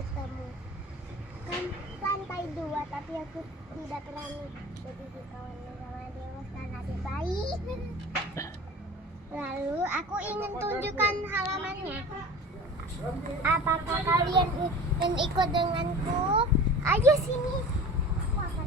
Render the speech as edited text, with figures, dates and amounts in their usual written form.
bertemu. Kan lantai 2, tapi aku tidak berani jadi kawan sama Dewas karena dia baik. Lalu aku ingin tunjukkan halamannya. Apakah kalian ingin ikut denganku? Ayo sini. Aku akan